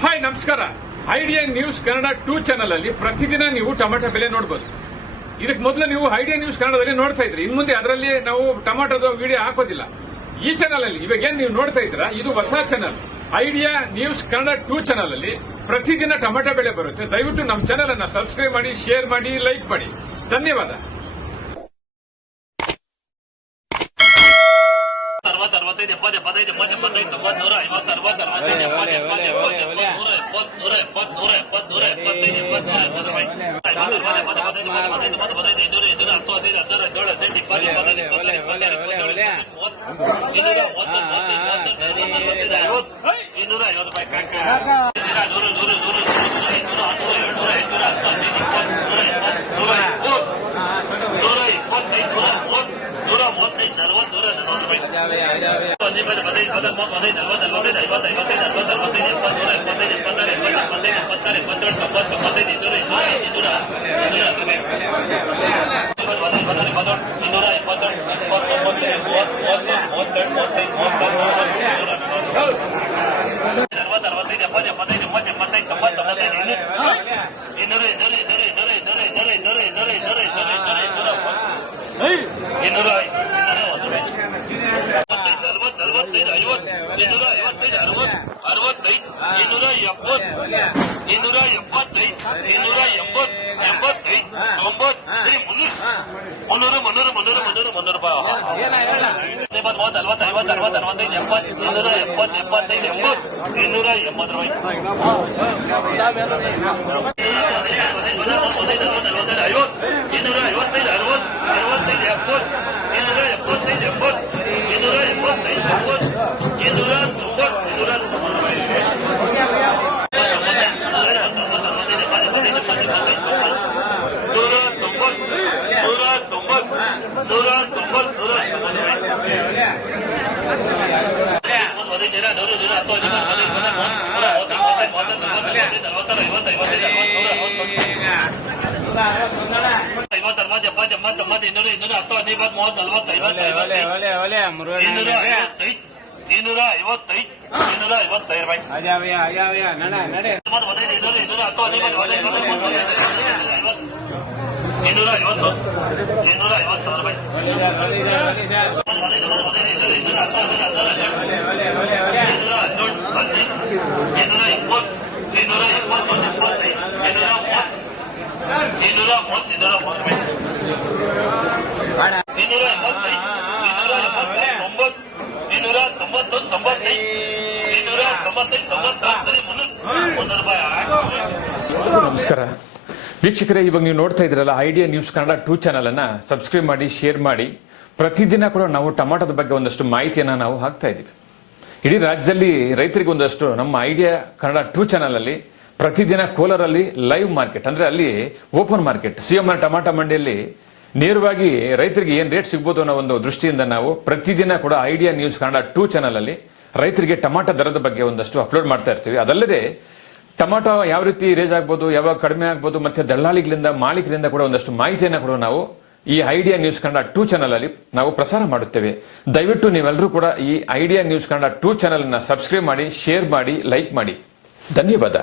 Hi, ನಮಸ್ಕಾರ. Idea news Kannada two channel ಅಲ್ಲಿ ಪ್ರತಿದಿನ ನೀವು ಟೊಮೆಟೊ ಬೆಲೆ ನೋಡಬಹುದು ಇದಕ್ಕೆ ಮೊದಲು ನೀವು ಐಡಿಯಾ ನ್ಯೂಸ್ ಕನ್ನಡದಲ್ಲಿ ನೋಡ್ತಾ ಇದ್ರಿ. ಇನ್ನು ಮುಂದೆ ಅದರಲ್ಲಿ ನಾವು ಟೊಮೆಟೊದ ವಿಡಿಯೋ ಹಾಕೋದಿಲ್ಲ. ಈ ಚಾನಲ್ ಅಲ್ಲಿ ಇವಾಗ ಏನ್ ನೀವು ನೋಡ್ತಾ ಇದ್ದೀರಾ? ಇದು ಹೊಸ channel idea news Kannada two channel ಅಲ್ಲಿ ಪ್ರತಿದಿನ ಟೊಮೆಟೊ ಬೆಲೆ ಬರುತ್ತೆ. ದಯವಿಟ್ಟು ನಮ್ಮ ಚಾನಲ್ ಅನ್ನ ಸಬ್ಸ್ಕ್ರೈಬ್ ಮಾಡಿ ಶೇರ್ ಮಾಡಿ ಲೈಕ್ ಮಾಡಿ. ಧನ್ಯವಾದ. ಅರವತ್ತು, ಅರವತ್ತೈದು, ಎಪ್ಪತ್ತು, ಎಪ್ಪತ್ತೈದು ಎಪ್ಪತ್ತು ಎಪ್ಪತ್ತೈದು ಐವತ್ತು, ಅರವತ್ತು, ಅರವತ್ತೈದು ಇನ್ನೂರ ಐವತ್ತು ರೂಪಾಯಿ ಕಾಕ Go! ನಲವತ್ತು ನಲವತ್ತೈದು ಐವತ್ತು ಇನ್ನೂರ ಐವತ್ತೈದು ಅರವತ್ತು ಅರವತ್ತೈದು ಇನ್ನೂರ ಎಪ್ಪತ್ತು ಇನ್ನೂರ ಎಪ್ಪತ್ತೈದು ಇನ್ನೂರ ಎಂಬತ್ತು ಎಂಬತ್ತೈದು ತೊಂಬತ್ತು ಸರಿ ಮುನ್ನೂರು ಮುನ್ನೂರು ಮುನ್ನೂರು ಮುನ್ನೂರು ಮುನ್ನೂರು ರೂಪಾಯಿ ಇಪ್ಪತ್ತು ಮೂವತ್ತು ನಲವತ್ತು ಐವತ್ತು ಅರವತ್ತು ಅರವತ್ತೈದು ಎಪ್ಪತ್ತು ಇನ್ನೂರ ಎಪ್ಪತ್ತು ಎಪ್ಪತ್ತೈದು ಎಂಬತ್ತು ಇನ್ನೂರ ಎಂಬತ್ತು ರೂಪಾಯಿ durun, kumpul, durun. ಇನ್ನೂರ ಐವತ್ತೈದು ಇನ್ನೂರ ಐವತ್ತೈದು ರೂಪಾಯಿ ಅದ್ಯಾವ್ಯಾ ಅದ್ಯಾವ್ಯಾ ನಡೆ ನಡೆ ಇನ್ನೂರ ಇನ್ನೂರ ಹತ್ತು ಹದಿನೈದು ಹದಿನೈದು ಇನ್ನೂರ ಐವತ್ತು ಇನ್ನೂರ ಐವತ್ತು ರೂಪಾಯಿ ಇನ್ನೂರ ಹತ್ತು ಒಲೆ ಒಲೆ ಒಲೆ ಇನ್ನೂರ ಹದಿನೇಳು ಹದಿನೈದು ಇನ್ನೂರ ಇಪ್ಪತ್ತು ಇನ್ನೂರ ಇಪ್ಪತ್ತು ಇಪ್ಪತ್ತೈದು ಇನ್ನೂರ ಮೂವತ್ತು ಇನ್ನೂರ ಮೂವತ್ತು ಇನ್ನೂರ ಮೂವತ್ತು ಬಾಣ ಇನ್ನೂರ ಎಂಬತ್ತೈದು ಇನ್ನೂರ ಎಂಬತ್ತೈದು ತೊಂಬತ್ತು ಇನ್ನೂರ ತೊಂಬತ್ತೊಂದು ತೊಂಬತ್ತೈದು ಇನ್ನೂರ ತೊಂಬತ್ತೈದು ತೊಂಬತ್ತಾರು ಸರಿ ಮುನ್ನೂರು ಮುನ್ನೂರು ರೂಪಾಯಿ ಎಲ್ರಿಗೂ ನಮಸ್ಕಾರ ವೀಕ್ಷಕರೇ, ಇವಾಗ ನೀವು ನೋಡ್ತಾ ಇದ್ರಲ್ಲ idea news Kannada two channel ಅನ್ನ ಸಬ್ಸ್ಕ್ರೈಬ್ ಮಾಡಿ ಶೇರ್ ಮಾಡಿ. ಪ್ರತಿದಿನ ಕೂಡ ನಾವು ಟೊಮಾಟೋದ ಬಗ್ಗೆ ಒಂದಷ್ಟು ಮಾಹಿತಿಯನ್ನ ನಾವು ಹಾಕ್ತಾ ಇದ್ದೀವಿ. ಇಡೀ ರಾಜ್ಯದಲ್ಲಿ ರೈತರಿಗೆ ಒಂದಷ್ಟು ನಮ್ಮ ಐಡಿಯಾ ಕನ್ನಡ ಟೂ ಚಾನಲ್ ಅಲ್ಲಿ ಪ್ರತಿದಿನ ಕೋಲಾರಲ್ಲಿ ಲೈವ್ ಮಾರ್ಕೆಟ್ ಅಂದ್ರೆ ಅಲ್ಲಿ ಓಪನ್ ಮಾರ್ಕೆಟ್ ಸಿಎಂ ಟೊಮಾಟೋ ಮಂಡಿಯಲ್ಲಿ ನೇರವಾಗಿ ರೈತರಿಗೆ ಏನ್ ರೇಟ್ ಸಿಗ್ಬೋದು ಅನ್ನೋ ಒಂದು ದೃಷ್ಟಿಯಿಂದ ನಾವು ಪ್ರತಿದಿನ ಕೂಡ idea news Kannada two channel ಅಲ್ಲಿ ರೈತರಿಗೆ ಟೊಮಾಟೋ ದರದ ಬಗ್ಗೆ ಒಂದಷ್ಟು ಅಪ್ಲೋಡ್ ಮಾಡ್ತಾ ಇರ್ತೀವಿ. ಅದಲ್ಲದೆ ಟೊಮಾಟೊ ಯಾವ ರೀತಿ ರೇಜ್ ಆಗ್ಬೋದು, ಯಾವಾಗ ಕಡಿಮೆ ಆಗ್ಬೋದು, ಮತ್ತೆ ದಲ್ಲಾಳಿಗಳಿಂದ, ಮಾಲೀಕರಿಂದ ಕೂಡ ಒಂದಷ್ಟು ಮಾಹಿತಿಯನ್ನು ಕೂಡ ನಾವು ಈ idea news Kannada two channel ಅಲ್ಲಿ ನಾವು ಪ್ರಸಾರ ಮಾಡುತ್ತೇವೆ. ದಯವಿಟ್ಟು ನೀವೆಲ್ಲರೂ ಕೂಡ ಈ idea news Kannada two channel subscribe ಮಾಡಿ ಶೇರ್ ಮಾಡಿ ಲೈಕ್ ಮಾಡಿ. ಧನ್ಯವಾದ.